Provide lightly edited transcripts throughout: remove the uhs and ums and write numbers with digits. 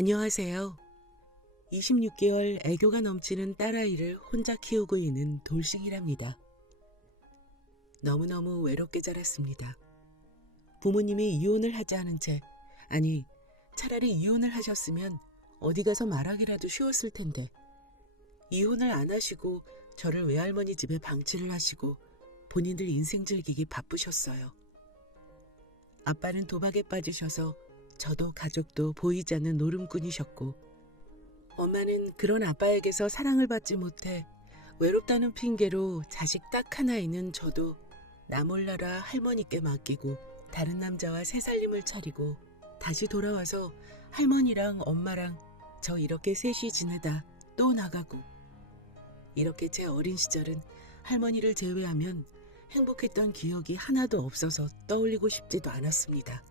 안녕하세요. 26개월 애교가 넘치는 딸아이를 혼자 키우고 있는 돌싱이랍니다. 너무너무 외롭게 자랐습니다. 부모님이 이혼을 하지 않은 채, 아니 차라리 이혼을 하셨으면 어디 가서 말하기라도 쉬웠을 텐데, 이혼을 안 하시고 저를 외할머니 집에 방치를 하시고 본인들 인생 즐기기 바쁘셨어요. 아빠는 도박에 빠지셔서 저도 가족도 보이지 않는 노름꾼이셨고, 엄마는 그런 아빠에게서 사랑을 받지 못해 외롭다는 핑계로 자식 딱 하나 있는 저도 나 몰라라 할머니께 맡기고 다른 남자와 새 살림을 차리고 다시 돌아와서 할머니랑 엄마랑 저 이렇게 셋이 지내다 또 나가고, 이렇게 제 어린 시절은 할머니를 제외하면 행복했던 기억이 하나도 없어서 떠올리고 싶지도 않았습니다.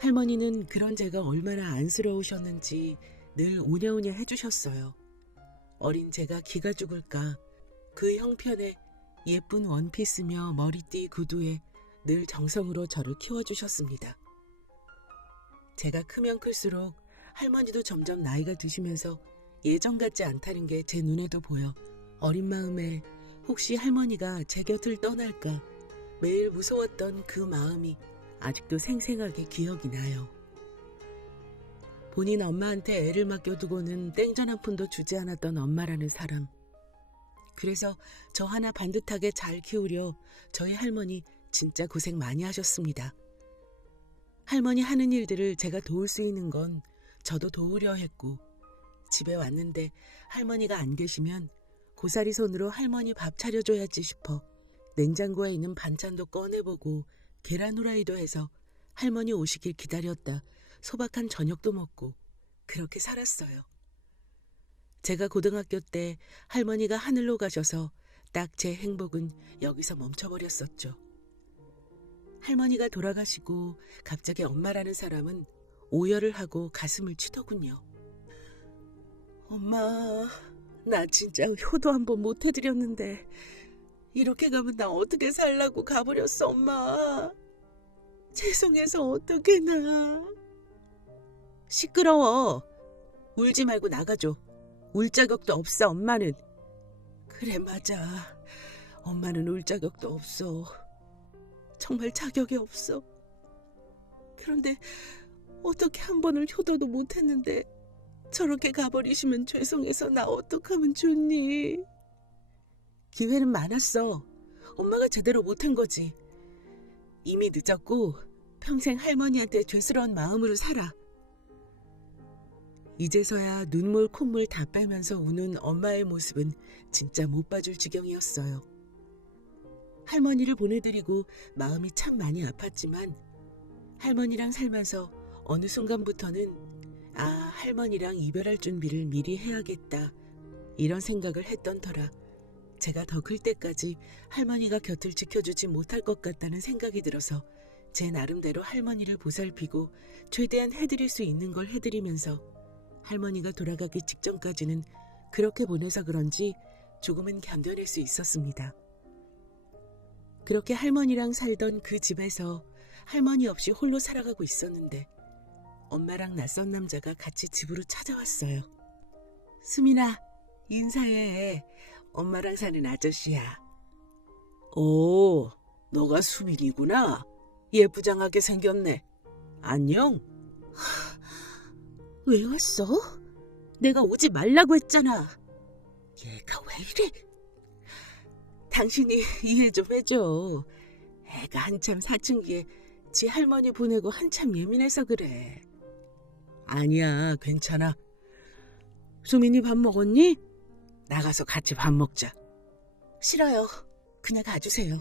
할머니는 그런 제가 얼마나 안쓰러우셨는지 늘 오냐오냐 해주셨어요. 어린 제가 기가 죽을까 그 형편에 예쁜 원피스며 머리띠 구두에 늘 정성으로 저를 키워주셨습니다. 제가 크면 클수록 할머니도 점점 나이가 드시면서 예전 같지 않다는 게 제 눈에도 보여 어린 마음에 혹시 할머니가 제 곁을 떠날까 매일 무서웠던 그 마음이 아직도 생생하게 기억이 나요. 본인 엄마한테 애를 맡겨두고는 땡전 한 푼도 주지 않았던 엄마라는 사람. 그래서 저 하나 반듯하게 잘 키우려 저희 할머니 진짜 고생 많이 하셨습니다. 할머니 하는 일들을 제가 도울 수 있는 건 저도 도우려 했고, 집에 왔는데 할머니가 안 계시면 고사리 손으로 할머니 밥 차려줘야지 싶어 냉장고에 있는 반찬도 꺼내보고 계란 후라이도 해서 할머니 오시길 기다렸다 소박한 저녁도 먹고 그렇게 살았어요. 제가 고등학교 때 할머니가 하늘로 가셔서 딱 제 행복은 여기서 멈춰버렸었죠. 할머니가 돌아가시고 갑자기 엄마라는 사람은 오열을 하고 가슴을 치더군요. 엄마, 나 진짜 효도 한번 못 해드렸는데 이렇게 가면 나 어떻게 살라고 가버렸어, 엄마. 죄송해서 어떡해나. 시끄러워. 울지 말고 나가줘. 울 자격도 없어, 엄마는. 그래, 맞아. 엄마는 울 자격도 없어. 정말 자격이 없어. 그런데 어떻게 한 번을 효도도 못했는데 저렇게 가버리시면 죄송해서 나 어떡하면 좋니? 기회는 많았어. 엄마가 제대로 못한 거지. 이미 늦었고 평생 할머니한테 죄스러운 마음으로 살아. 이제서야 눈물 콧물 다 빼면서 우는 엄마의 모습은 진짜 못 봐줄 지경이었어요. 할머니를 보내드리고 마음이 참 많이 아팠지만 할머니랑 살면서 어느 순간부터는 할머니랑 이별할 준비를 미리 해야겠다 이런 생각을 했던 터라 제가 더 클 때까지 할머니가 곁을 지켜주지 못할 것 같다는 생각이 들어서 제 나름대로 할머니를 보살피고 최대한 해드릴 수 있는 걸 해드리면서 할머니가 돌아가기 직전까지는 그렇게 보내서 그런지 조금은 견뎌낼 수 있었습니다. 그렇게 할머니랑 살던 그 집에서 할머니 없이 홀로 살아가고 있었는데 엄마랑 낯선 남자가 같이 집으로 찾아왔어요. 수민아, 인사해. 엄마랑 사는 아저씨야. 오, 너가 수민이구나. 예쁘장하게 생겼네. 안녕. 왜 왔어? 내가 오지 말라고 했잖아. 얘가 왜 이래? 당신이 이해 좀 해줘. 애가 한참 사춘기에 지 할머니 보내고 한참 예민해서 그래. 아니야, 괜찮아. 수민이 밥 먹었니? 나가서 같이 밥 먹자. 싫어요. 그냥 가주세요.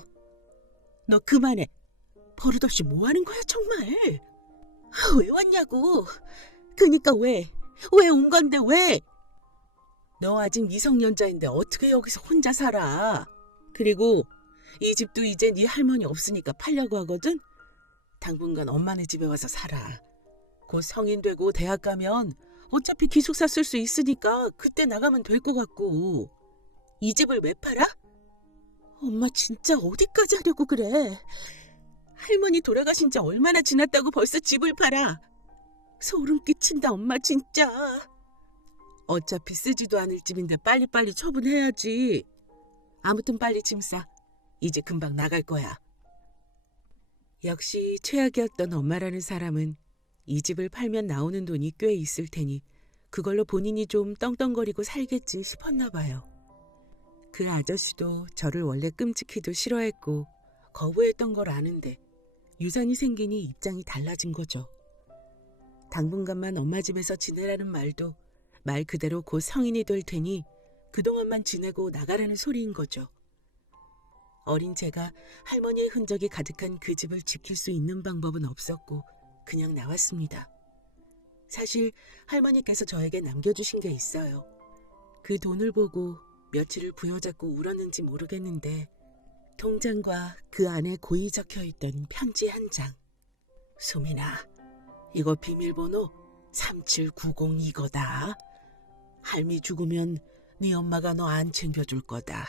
너 그만해. 버릇없이 뭐 하는 거야 정말. 왜 왔냐고. 그니까 왜 온 건데 왜? 너 아직 미성년자인데 어떻게 여기서 혼자 살아. 그리고 이 집도 이제 네 할머니 없으니까 팔려고 하거든. 당분간 엄마네 집에 와서 살아. 곧 성인 되고 대학 가면 어차피 기숙사 쓸 수 있으니까 그때 나가면 될 것 같고. 이 집을 왜 팔아? 엄마 진짜 어디까지 하려고 그래. 할머니 돌아가신 지 얼마나 지났다고 벌써 집을 팔아. 소름 끼친다, 엄마 진짜. 어차피 쓰지도 않을 집인데 빨리빨리 처분해야지. 아무튼 빨리 짐 싸. 이제 금방 나갈 거야. 역시 최악이었던 엄마라는 사람은 이 집을 팔면 나오는 돈이 꽤 있을 테니 그걸로 본인이 좀 떵떵거리고 살겠지 싶었나 봐요. 그 아저씨도 저를 원래 끔찍히도 싫어했고 거부했던 걸 아는데 유산이 생기니 입장이 달라진 거죠. 당분간만 엄마 집에서 지내라는 말도 말 그대로 곧 성인이 될 테니 그동안만 지내고 나가라는 소리인 거죠. 어린 제가 할머니의 흔적이 가득한 그 집을 지킬 수 있는 방법은 없었고 그냥 나왔습니다. 사실 할머니께서 저에게 남겨주신 게 있어요. 그 돈을 보고 며칠을 부여잡고 울었는지 모르겠는데 통장과 그 안에 고이 적혀있던 편지 한 장. 수민아, 이거 비밀번호 3790 이거다. 할미 죽으면 네 엄마가 너 안 챙겨줄 거다.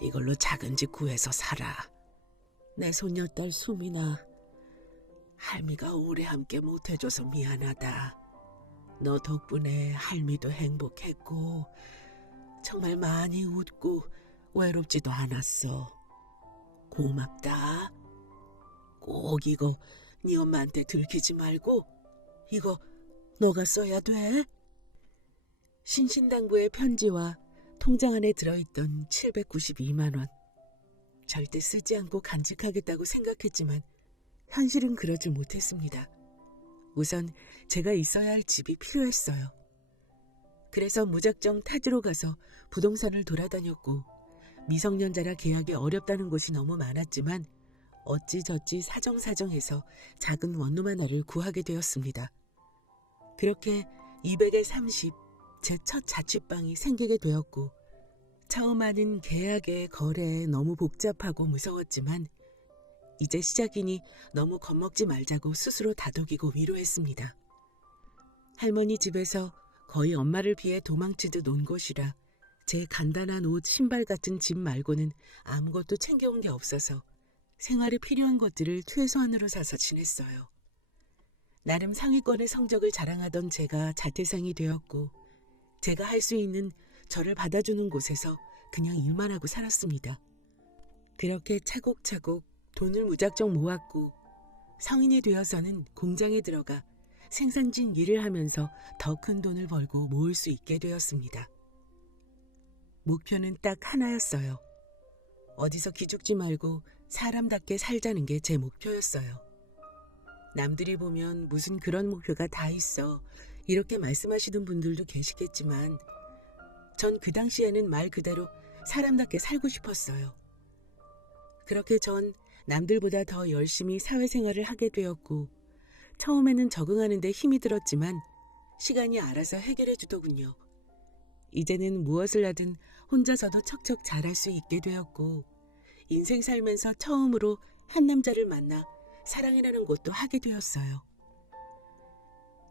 이걸로 작은 집 구해서 살아. 내 손녀딸 수민아, 할미가 오래 함께 못해줘서 미안하다. 너 덕분에 할미도 행복했고 정말 많이 웃고 외롭지도 않았어. 고맙다. 꼭 이거 네 엄마한테 들키지 말고 이거 너가 써야 돼. 신신당부의 편지와 통장 안에 들어있던 792만 원. 절대 쓰지 않고 간직하겠다고 생각했지만 현실은 그러지 못했습니다. 우선 제가 있어야 할 집이 필요했어요. 그래서 무작정 타지로 가서 부동산을 돌아다녔고 미성년자라 계약이 어렵다는 곳이 너무 많았지만 어찌저찌 사정사정해서 작은 원룸 하나를 구하게 되었습니다. 그렇게 200에 30, 제 첫 자취방이 생기게 되었고 처음 하는 계약의 거래에 너무 복잡하고 무서웠지만 이제 시작이니 너무 겁먹지 말자고 스스로 다독이고 위로했습니다. 할머니 집에서 거의 엄마를 피해 도망치듯 온 곳이라 제 간단한 옷, 신발 같은 짐 말고는 아무것도 챙겨온 게 없어서 생활에 필요한 것들을 최소한으로 사서 지냈어요. 나름 상위권의 성적을 자랑하던 제가 자퇴생이 되었고 제가 할 수 있는 저를 받아주는 곳에서 그냥 일만 하고 살았습니다. 그렇게 차곡차곡 돈을 무작정 모았고 성인이 되어서는 공장에 들어가 생산진 일을 하면서 더 큰 돈을 벌고 모을 수 있게 되었습니다. 목표는 딱 하나였어요. 어디서 기죽지 말고 사람답게 살자는 게 제 목표였어요. 남들이 보면 무슨 그런 목표가 다 있어 이렇게 말씀하시는 분들도 계시겠지만 전 그 당시에는 말 그대로 사람답게 살고 싶었어요. 그렇게 전 남들보다 더 열심히 사회생활을 하게 되었고 처음에는 적응하는 데 힘이 들었지만 시간이 알아서 해결해 주더군요. 이제는 무엇을 하든 혼자서도 척척 잘할 수 있게 되었고 인생 살면서 처음으로 한 남자를 만나 사랑이라는 것도 하게 되었어요.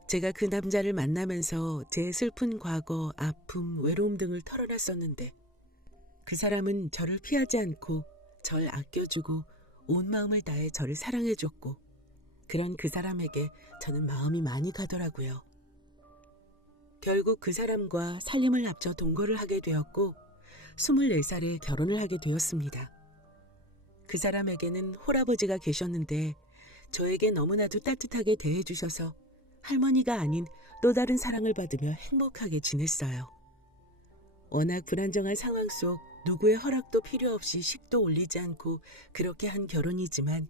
제가 그 남자를 만나면서 제 슬픈 과거, 아픔, 외로움 등을 털어놨었는데 그 사람은 저를 피하지 않고 절 아껴주고 온 마음을 다해 저를 사랑해줬고 그런 그 사람에게 저는 마음이 많이 가더라고요. 결국 그 사람과 살림을 합쳐 동거를 하게 되었고 24살에 결혼을 하게 되었습니다. 그 사람에게는 홀아버지가 계셨는데 저에게 너무나도 따뜻하게 대해주셔서 할머니가 아닌 또 다른 사랑을 받으며 행복하게 지냈어요. 워낙 불안정한 상황 속 누구의 허락도 필요 없이 식도 올리지 않고 그렇게 한 결혼이지만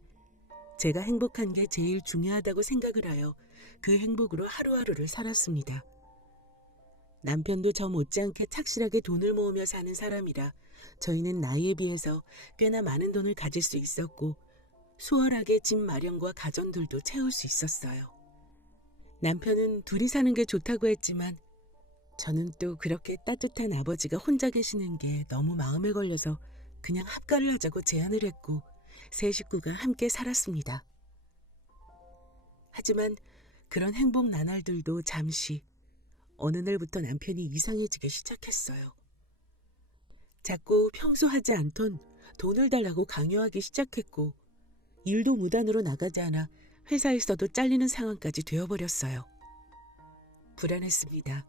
제가 행복한 게 제일 중요하다고 생각을 하여 그 행복으로 하루하루를 살았습니다. 남편도 저 못지않게 착실하게 돈을 모으며 사는 사람이라 저희는 나이에 비해서 꽤나 많은 돈을 가질 수 있었고 수월하게 집 마련과 가전들도 채울 수 있었어요. 남편은 둘이 사는 게 좋다고 했지만 저는 또 그렇게 따뜻한 아버지가 혼자 계시는 게 너무 마음에 걸려서 그냥 합가를 하자고 제안을 했고 세 식구가 함께 살았습니다. 하지만 그런 행복 나날들도 잠시 어느 날부터 남편이 이상해지기 시작했어요. 자꾸 평소 하지 않던 돈을 달라고 강요하기 시작했고 일도 무단으로 나가지 않아 회사에서도 잘리는 상황까지 되어버렸어요. 불안했습니다.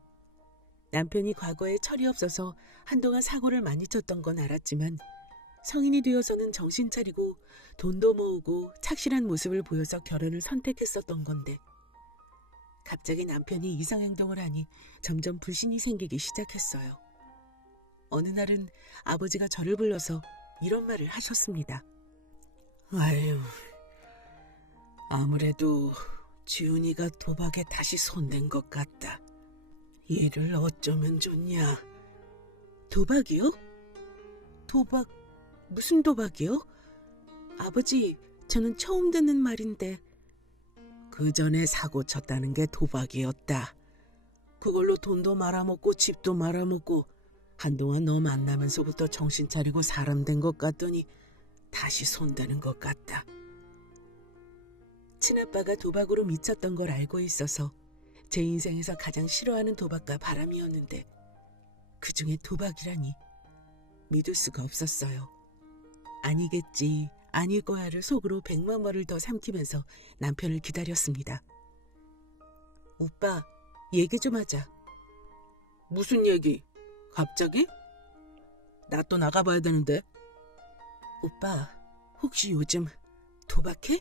남편이 과거에 철이 없어서 한동안 사고를 많이 쳤던 건 알았지만 성인이 되어서는 정신 차리고 돈도 모으고 착실한 모습을 보여서 결혼을 선택했었던 건데 갑자기 남편이 이상 행동을 하니 점점 불신이 생기기 시작했어요. 어느 날은 아버지가 저를 불러서 이런 말을 하셨습니다. 아유, 아무래도 지훈이가 도박에 다시 손댄 것 같다. 얘를 어쩌면 좋냐? 도박이요? 도박, 무슨 도박이요? 아버지, 저는 처음 듣는 말인데. 그 전에 사고 쳤다는 게 도박이었다. 그걸로 돈도 말아먹고 집도 말아먹고 한동안 너 만나면서부터 정신 차리고 사람 된 것 같더니 다시 손대는 것 같다. 친아빠가 도박으로 미쳤던 걸 알고 있어서 제 인생에서 가장 싫어하는 도박과 바람이었는데 그중에 도박이라니 믿을 수가 없었어요. 아니겠지, 아닐 거야를 속으로 100만 번을 더 삼키면서 남편을 기다렸습니다. 오빠, 얘기 좀 하자. 무슨 얘기? 갑자기? 나 또 나가봐야 되는데. 오빠, 혹시 요즘 도박해?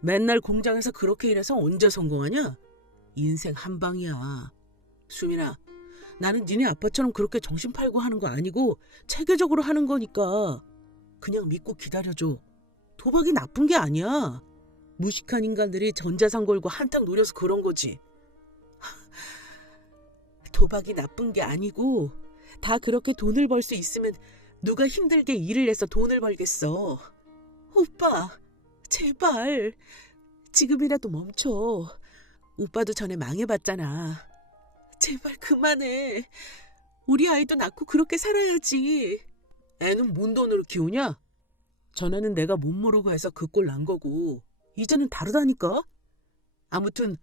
맨날 공장에서 그렇게 일해서 언제 성공하냐? 인생 한 방이야. 수민아, 나는 니네 아빠처럼 그렇게 정신 팔고 하는 거 아니고 체계적으로 하는 거니까 그냥 믿고 기다려줘. 도박이 나쁜 게 아니야. 무식한 인간들이 전재산 걸고 한탕 노려서 그런 거지. 도박이 나쁜 게 아니고 다 그렇게 돈을 벌 수 있으면 누가 힘들게 일을 해서 돈을 벌겠어. 오빠, 제발 지금이라도 멈춰. 오빠도 전에 망해봤잖아. 제발 그만해. 우리 아이도 낳고 그렇게 살아야지. 애는 뭔 돈으로 키우냐? 전에는 내가 못 모르고 해서 그 꼴 난 거고 이제는 다르다니까. 아무튼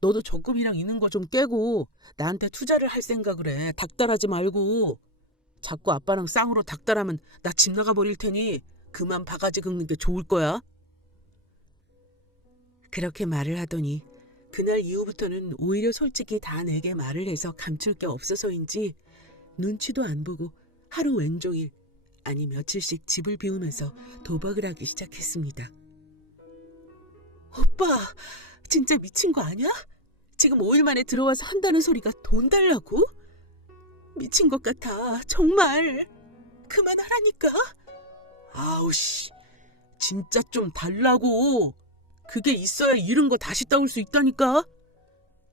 너도 적금이랑 있는 거 좀 깨고 나한테 투자를 할 생각을 해. 닥달하지 말고. 자꾸 아빠랑 쌍으로 닥달하면 나 집 나가버릴 테니 그만 바가지 긁는 게 좋을 거야. 그렇게 말을 하더니 그날 이후부터는 오히려 솔직히 다 내게 말을 해서 감출 게 없어서인지 눈치도 안 보고 하루 왼종일 아니 며칠씩 집을 비우면서 도박을 하기 시작했습니다. 오빠, 진짜 미친 거 아니야? 지금 5일 만에 들어와서 한다는 소리가 돈 달라고? 미친 것 같아, 정말. 그만하라니까. 아우씨, 진짜 좀 달라고. 그게 있어야 잃은 거 다시 따올 수 있다니까.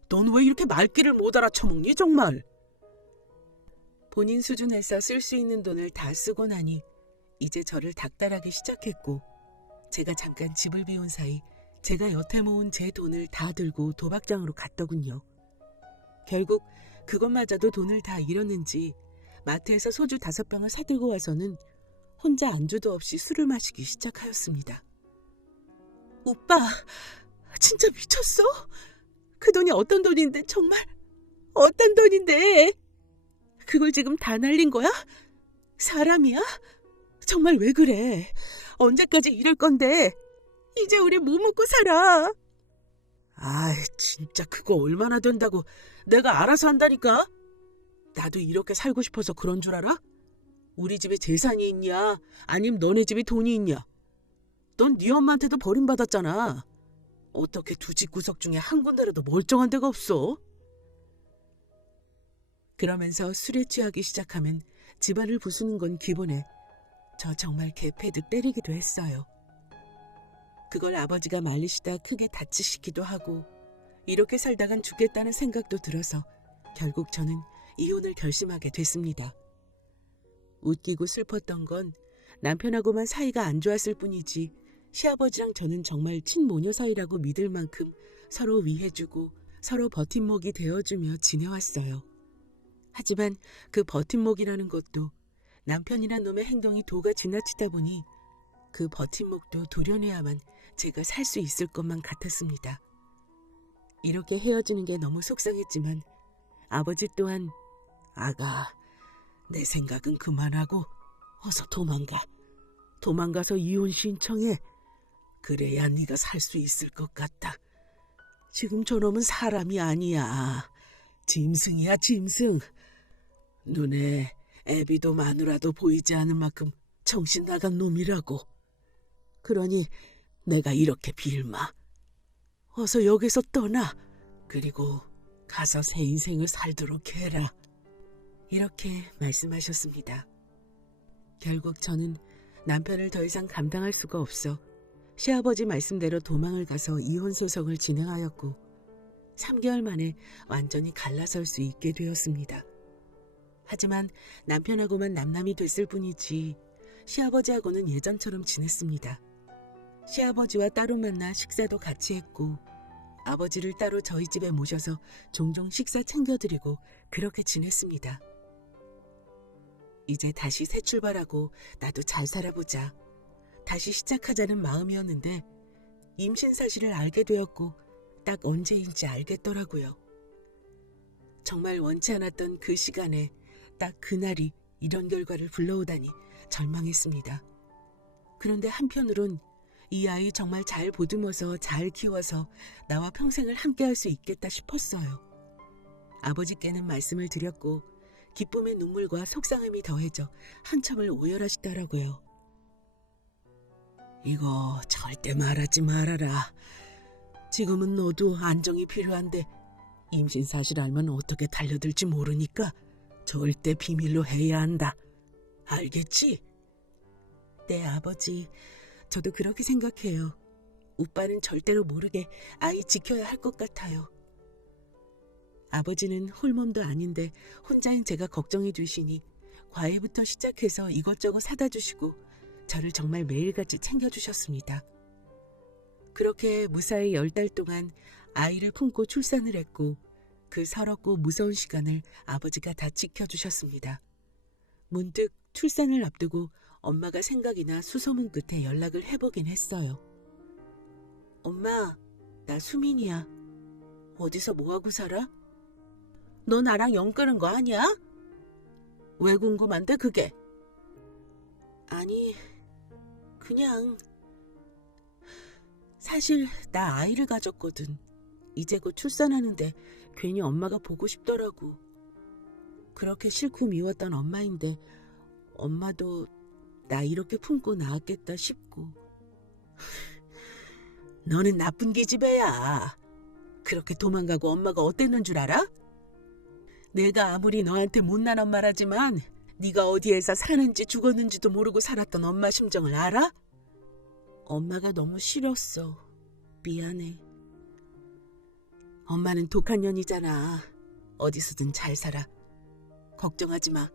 넌 왜 이렇게 말귀를 못 알아쳐먹니 정말. 본인 수준에서 쓸 수 있는 돈을 다 쓰고 나니 이제 저를 닥달하기 시작했고 제가 잠깐 집을 비운 사이 제가 여태 모은 제 돈을 다 들고 도박장으로 갔더군요. 결국 그것마저도 돈을 다 잃었는지 마트에서 소주 5병을 사들고 와서는 혼자 안주도 없이 술을 마시기 시작하였습니다. 오빠, 진짜 미쳤어? 그 돈이 어떤 돈인데, 정말 어떤 돈인데? 그걸 지금 다 날린 거야? 사람이야? 정말 왜 그래? 언제까지 이럴 건데? 이제 우리 뭐 먹고 살아? 아이, 진짜 그거 얼마나 된다고. 내가 알아서 한다니까? 나도 이렇게 살고 싶어서 그런 줄 알아? 우리 집에 재산이 있냐? 아님 너네 집에 돈이 있냐? 넌 네 엄마한테도 버림받았잖아. 어떻게 두 집 구석 중에 한 군데라도 멀쩡한 데가 없어? 그러면서 술에 취하기 시작하면 집안을 부수는 건 기본에 저 정말 개패듯 때리기도 했어요. 그걸 아버지가 말리시다 크게 다치시기도 하고 이렇게 살다간 죽겠다는 생각도 들어서 결국 저는 이혼을 결심하게 됐습니다. 웃기고 슬펐던 건 남편하고만 사이가 안 좋았을 뿐이지 시아버지랑 저는 정말 친모녀 사이라고 믿을 만큼 서로 위해주고 서로 버팀목이 되어주며 지내왔어요. 하지만 그 버팀목이라는 것도 남편이란 놈의 행동이 도가 지나치다 보니 그 버팀목도 도려내야만 제가 살 수 있을 것만 같았습니다. 이렇게 헤어지는 게 너무 속상했지만 아버지 또한 아가, 내 생각은 그만하고 어서 도망가. 도망가서 이혼 신청해. 그래야 네가 살 수 있을 것 같아. 지금 저놈은 사람이 아니야. 짐승이야, 짐승. 눈에 애비도 마누라도 보이지 않을 만큼 정신 나간 놈이라고. 그러니 내가 이렇게 빌마. 어서 여기서 떠나. 그리고 가서 새 인생을 살도록 해라. 이렇게 말씀하셨습니다. 결국 저는 남편을 더 이상 감당할 수가 없어 시아버지 말씀대로 도망을 가서 이혼 소송을 진행하였고 3개월 만에 완전히 갈라설 수 있게 되었습니다. 하지만 남편하고만 남남이 됐을 뿐이지 시아버지하고는 예전처럼 지냈습니다. 시아버지와 따로 만나 식사도 같이 했고 아버지를 따로 저희 집에 모셔서 종종 식사 챙겨드리고 그렇게 지냈습니다. 이제 다시 새 출발하고 나도 잘 살아보자. 다시 시작하자는 마음이었는데 임신 사실을 알게 되었고 딱 언제인지 알겠더라고요. 정말 원치 않았던 그 시간에 딱 그날이 이런 결과를 불러오다니 절망했습니다. 그런데 한편으론 이 아이 정말 잘 보듬어서 잘 키워서 나와 평생을 함께할 수 있겠다 싶었어요. 아버지께는 말씀을 드렸고 기쁨의 눈물과 속상함이 더해져 한참을 오열하시더라고요. 이거 절대 말하지 말아라. 지금은 너도 안정이 필요한데 임신 사실 알면 어떻게 달려들지 모르니까 절대 비밀로 해야 한다. 알겠지? 네, 아버지. 저도 그렇게 생각해요. 오빠는 절대로 모르게 아이 지켜야 할 것 같아요. 아버지는 홀몸도 아닌데 혼자인 제가 걱정해 주시니 과일부터 시작해서 이것저것 사다 주시고 저를 정말 매일같이 챙겨주셨습니다. 그렇게 무사히 10달 동안 아이를 품고 출산을 했고 그 서럽고 무서운 시간을 아버지가 다 지켜주셨습니다. 문득 출산을 앞두고 엄마가 생각이 나 수소문 끝에 연락을 해보긴 했어요. 엄마, 나 수민이야. 어디서 뭐하고 살아? 너 나랑 연 끄는 거 아니야? 왜 궁금한데 그게? 아니, 그냥 사실 나 아이를 가졌거든. 이제 곧 출산하는데 괜히 엄마가 보고 싶더라고. 그렇게 싫고 미웠던 엄마인데 엄마도 나 이렇게 품고 낳았겠다 싶고. 너는 나쁜 기집애야. 그렇게 도망가고 엄마가 어땠는 줄 알아? 내가 아무리 너한테 못난 엄마라지만 네가 어디에서 사는지 죽었는지도 모르고 살았던 엄마 심정을 알아? 엄마가 너무 싫었어. 미안해. 엄마는 독한 년이잖아. 어디서든 잘 살아. 걱정하지 마.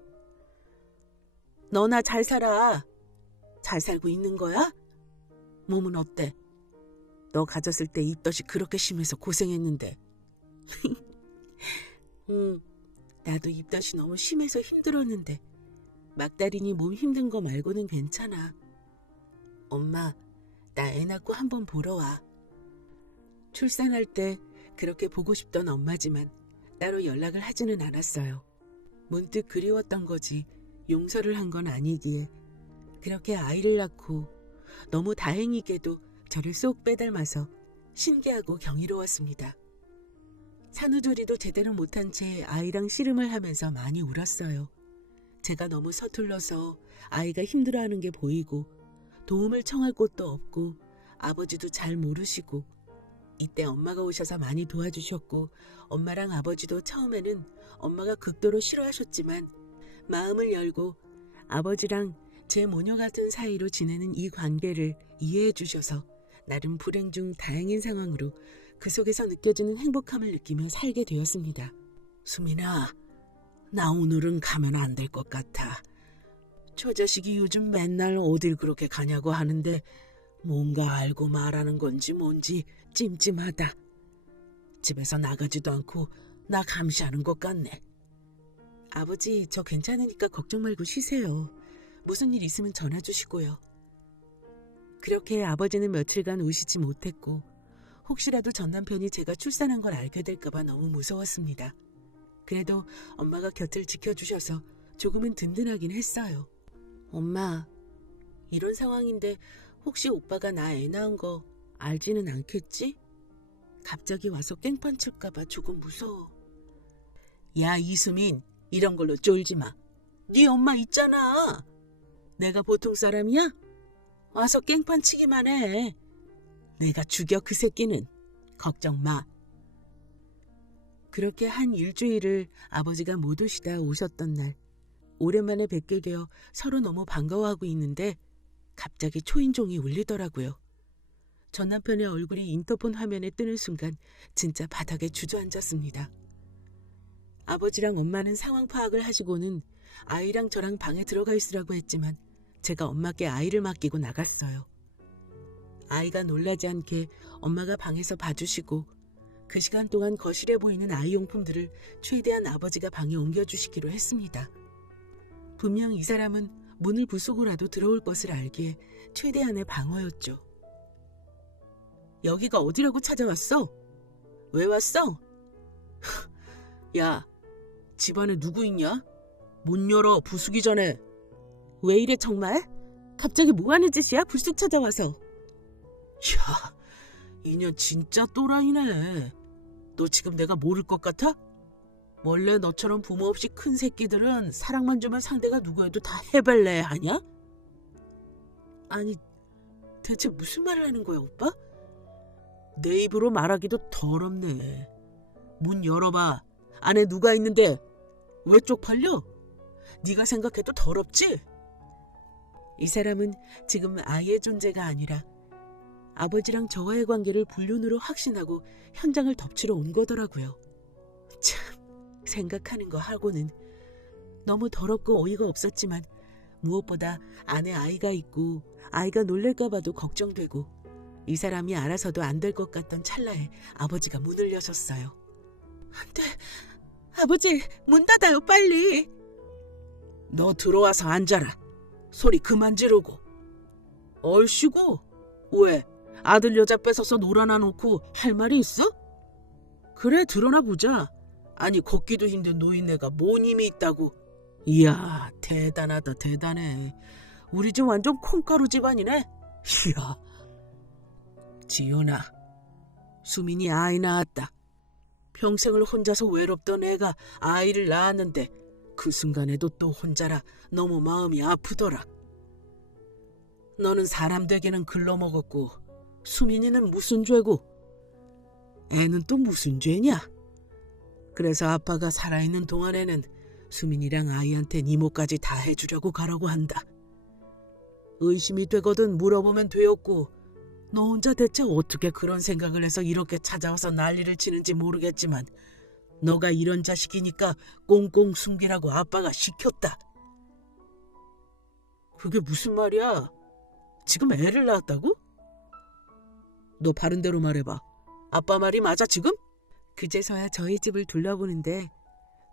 너나 잘 살아. 잘 살고 있는 거야? 몸은 어때? 너 가졌을 때 입덧이 그렇게 심해서 고생했는데. 나도 입덧이 너무 심해서 힘들었는데 막달이니 몸 힘든 거 말고는 괜찮아. 엄마, 나 애 낳고 한번 보러 와. 출산할 때 그렇게 보고 싶던 엄마지만 따로 연락을 하지는 않았어요. 문득 그리웠던 거지 용서를 한 건 아니기에 그렇게 아이를 낳고 너무 다행히게도 저를 쏙 빼닮아서 신기하고 경이로웠습니다. 산후조리도 제대로 못한 채 아이랑 씨름을 하면서 많이 울었어요. 제가 너무 서툴러서 아이가 힘들어하는 게 보이고 도움을 청할 곳도 없고 아버지도 잘 모르시고 이때 엄마가 오셔서 많이 도와주셨고 엄마랑 아버지도 처음에는 엄마가 극도로 싫어하셨지만 마음을 열고 아버지랑 제 모녀 같은 사이로 지내는 이 관계를 이해해 주셔서 나름 불행 중 다행인 상황으로 그 속에서 느껴지는 행복함을 느끼며 살게 되었습니다. 수민아, 나 오늘은 가면 안 될 것 같아. 저 자식이 요즘 맨날 어딜 그렇게 가냐고 하는데 뭔가 알고 말하는 건지 뭔지 찜찜하다. 집에서 나가지도 않고 나 감시하는 것 같네. 아버지, 저 괜찮으니까 걱정 말고 쉬세요. 무슨 일 있으면 전화 주시고요. 그렇게 아버지는 며칠간 오시지 못했고 혹시라도 전 남편이 제가 출산한 걸 알게 될까 봐 너무 무서웠습니다. 그래도 엄마가 곁을 지켜주셔서 조금은 든든하긴 했어요. 엄마, 이런 상황인데 혹시 오빠가 나 애 낳은 거 알지는 않겠지? 갑자기 와서 깽판 칠까봐 조금 무서워. 야, 이수민, 이런 걸로 쫄지 마. 네 엄마 있잖아. 내가 보통 사람이야? 와서 깽판 치기만 해. 내가 죽여 그 새끼는. 걱정 마. 그렇게 한 일주일을 아버지가 못 오시다 오셨던 날, 오랜만에 뵙게 되어 서로 너무 반가워하고 있는데 갑자기 초인종이 울리더라고요. 전 남편의 얼굴이 인터폰 화면에 뜨는 순간 진짜 바닥에 주저앉았습니다. 아버지랑 엄마는 상황 파악을 하시고는 아이랑 저랑 방에 들어가 있으라고 했지만 제가 엄마께 아이를 맡기고 나갔어요. 아이가 놀라지 않게 엄마가 방에서 봐주시고 그 시간 동안 거실에 보이는 아이용품들을 최대한 아버지가 방에 옮겨주시기로 했습니다. 분명 이 사람은 문을 부수고라도 들어올 것을 알기에 최대한의 방어였죠. 여기가 어디라고 찾아왔어? 왜 왔어? 야, 집안에 누구 있냐? 문 열어, 부수기 전에. 왜 이래 정말? 갑자기 뭐 하는 짓이야? 불쑥 찾아와서. 야, 이년 진짜 또라이네. 너 지금 내가 모를 것 같아? 원래 너처럼 부모 없이 큰 새끼들은 사랑만 주면 상대가 누구여도 다 해발레 하냐? 아니, 대체 무슨 말을 하는 거야, 오빠? 내 입으로 말하기도 더럽네. 문 열어봐. 안에 누가 있는데 왜 쪽팔려? 네가 생각해도 더럽지? 이 사람은 지금 아이의 존재가 아니라 아버지랑 저와의 관계를 불륜으로 확신하고 현장을 덮치러 온 거더라고요. 참, 생각하는 거 하고는 너무 더럽고 어이가 없었지만 무엇보다 안에 아이가 있고 아이가 놀랄까 봐도 걱정되고 이 사람이 알아서도 안 될 것 같던 찰나에 아버지가 문을 여셨어요. 안 돼. 아버지, 문 닫아요, 빨리. 너 들어와서 앉아라. 소리 그만 지르고. 얼씨구? 왜? 아들 여자 뺏어서 놀아나 놓고 할 말이 있어? 그래, 드러나 보자. 아니, 걷기도 힘든 노인네가 뭔 힘이 있다고. 이야, 대단하다, 대단해. 우리 집 완전 콩가루 집안이네. 이야. 지윤아, 수민이 아이 낳았다. 평생을 혼자서 외롭던 애가 아이를 낳았는데 그 순간에도 또 혼자라 너무 마음이 아프더라. 너는 사람 되기는 글러먹었고 수민이는 무슨 죄고 애는 또 무슨 죄냐? 그래서 아빠가 살아있는 동안에는 수민이랑 아이한테 이모까지 다 해주려고 가라고 한다. 의심이 되거든 물어보면 되었고 너 혼자 대체 어떻게 그런 생각을 해서 이렇게 찾아와서 난리를 치는지 모르겠지만 너가 이런 자식이니까 꽁꽁 숨기라고 아빠가 시켰다. 그게 무슨 말이야? 지금 애를 낳았다고? 너 바른 대로 말해봐. 아빠 말이 맞아 지금? 그제서야 저희 집을 둘러보는데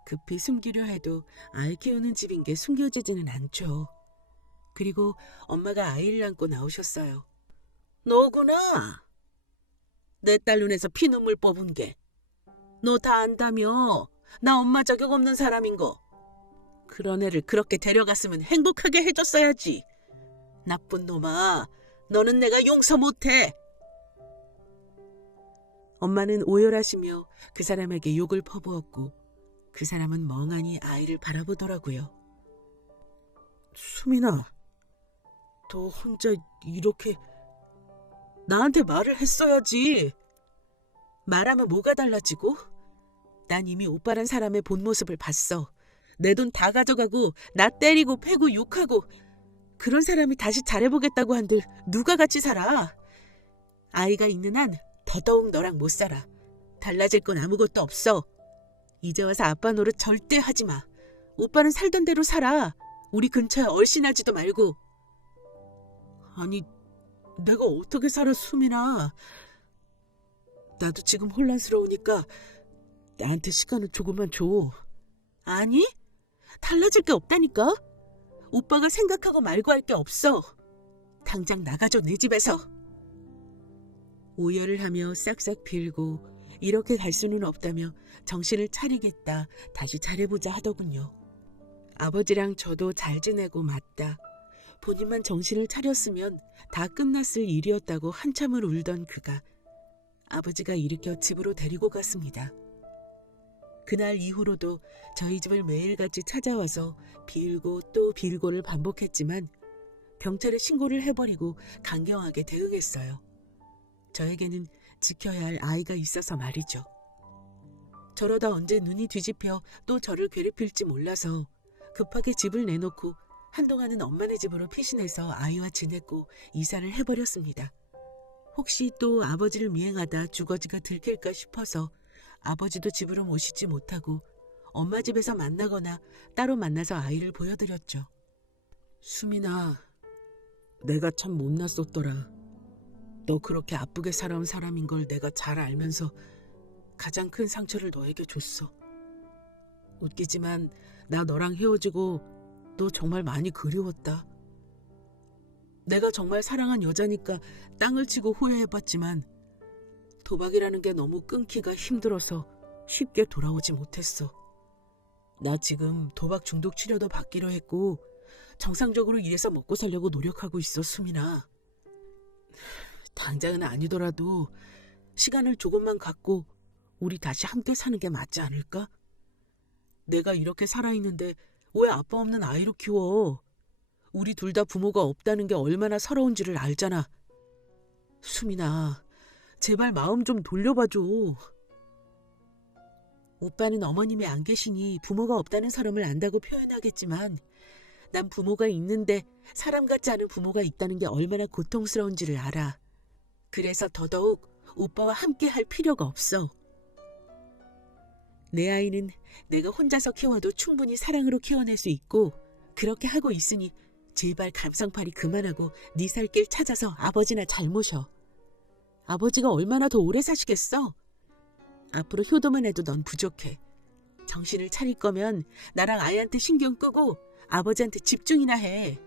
급히 숨기려 해도 아이 키우는 집인 게 숨겨지지는 않죠. 그리고 엄마가 아이를 안고 나오셨어요. 너구나. 내 딸 눈에서 피눈물 뽑은 게. 너 다 안다며. 나 엄마 자격 없는 사람인 거. 그런 애를 그렇게 데려갔으면 행복하게 해줬어야지. 나쁜 놈아. 너는 내가 용서 못해. 엄마는 오열하시며 그 사람에게 욕을 퍼부었고 그 사람은 멍하니 아이를 바라보더라고요. 수민아, 너 혼자 이렇게... 나한테 말을 했어야지. 말하면 뭐가 달라지고? 난 이미 오빠란 사람의 본 모습을 봤어. 내 돈 다 가져가고 나 때리고 패고 욕하고 그런 사람이 다시 잘해보겠다고 한들 누가 같이 살아? 아이가 있는 한 더더욱 너랑 못 살아. 달라질 건 아무것도 없어. 이제 와서 아빠 노릇 절대 하지 마. 오빠는 살던 대로 살아. 우리 근처에 얼씬하지도 말고. 아니, 내가 어떻게 살아, 수민아. 나도 지금 혼란스러우니까 나한테 시간을 조금만 줘. 아니, 달라질 게 없다니까. 오빠가 생각하고 말고 할 게 없어. 당장 나가줘, 내 집에서. 오열을 하며 싹싹 빌고 이렇게 갈 수는 없다며 정신을 차리겠다, 다시 잘해보자 하더군요. 아버지랑 저도 잘 지내고 맞다. 본인만 정신을 차렸으면 다 끝났을 일이었다고 한참을 울던 그가 아버지가 일으켜 집으로 데리고 갔습니다. 그날 이후로도 저희 집을 매일같이 찾아와서 빌고 또 빌고를 반복했지만 경찰에 신고를 해버리고 강경하게 대응했어요. 저에게는 지켜야 할 아이가 있어서 말이죠. 저러다 언제 눈이 뒤집혀 또 저를 괴롭힐지 몰라서 급하게 집을 내놓고 한동안은 엄마네 집으로 피신해서 아이와 지냈고 이사를 해버렸습니다. 혹시 또 아버지를 미행하다 주거지가 들킬까 싶어서 아버지도 집으로 모시지 못하고 엄마 집에서 만나거나 따로 만나서 아이를 보여드렸죠. 수민아, 내가 참 못났었더라. 너 그렇게 아프게 살아온 사람인 걸 내가 잘 알면서 가장 큰 상처를 너에게 줬어. 웃기지만 나 너랑 헤어지고 너 정말 많이 그리웠다. 내가 정말 사랑한 여자니까 땅을 치고 후회해봤지만 도박이라는 게 너무 끊기가 힘들어서 쉽게 돌아오지 못했어. 나 지금 도박 중독 치료도 받기로 했고 정상적으로 일해서 먹고 살려고 노력하고 있어, 수민아. 당장은 아니더라도 시간을 조금만 갖고 우리 다시 함께 사는 게 맞지 않을까? 내가 이렇게 살아있는데 왜 아빠 없는 아이로 키워? 우리 둘 다 부모가 없다는 게 얼마나 서러운지를 알잖아. 수민아, 제발 마음 좀 돌려봐줘. 오빠는 어머님이 안 계시니 부모가 없다는 사람을 안다고 표현하겠지만 난 부모가 있는데 사람 같지 않은 부모가 있다는 게 얼마나 고통스러운지를 알아. 그래서 더더욱 오빠와 함께 할 필요가 없어. 내 아이는 내가 혼자서 키워도 충분히 사랑으로 키워낼 수 있고 그렇게 하고 있으니 제발 감성팔이 그만하고 네 살 길 찾아서 아버지나 잘 모셔. 아버지가 얼마나 더 오래 사시겠어? 앞으로 효도만 해도 넌 부족해. 정신을 차릴 거면 나랑 아이한테 신경 끄고 아버지한테 집중이나 해.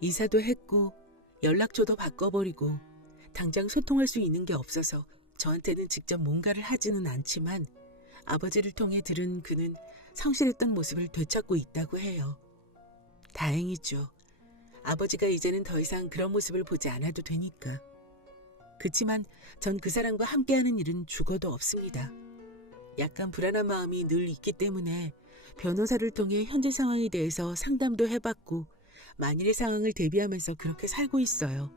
이사도 했고 연락처도 바꿔버리고 당장 소통할 수 있는 게 없어서 저한테는 직접 뭔가를 하지는 않지만 아버지를 통해 들은 그는 성실했던 모습을 되찾고 있다고 해요. 다행이죠. 아버지가 이제는 더 이상 그런 모습을 보지 않아도 되니까. 그치만 전 그 사람과 함께하는 일은 죽어도 없습니다. 약간 불안한 마음이 늘 있기 때문에 변호사를 통해 현재 상황에 대해서 상담도 해봤고 만일의 상황을 대비하면서 그렇게 살고 있어요.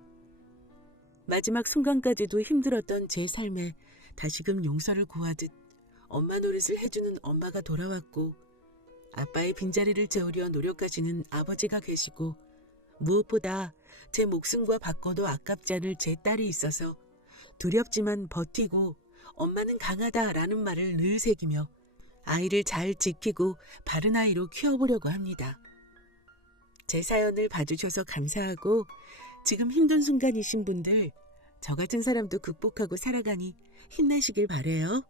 마지막 순간까지도 힘들었던 제 삶에 다시금 용서를 구하듯 엄마 노릇을 해주는 엄마가 돌아왔고 아빠의 빈자리를 채우려 노력하시는 아버지가 계시고 무엇보다 제 목숨과 바꿔도 아깝지 않을 제 딸이 있어서 두렵지만 버티고 엄마는 강하다라는 말을 늘 새기며 아이를 잘 지키고 바른 아이로 키워보려고 합니다. 제 사연을 봐주셔서 감사하고 지금 힘든 순간이신 분들 저 같은 사람도 극복하고 살아가니 힘내시길 바래요.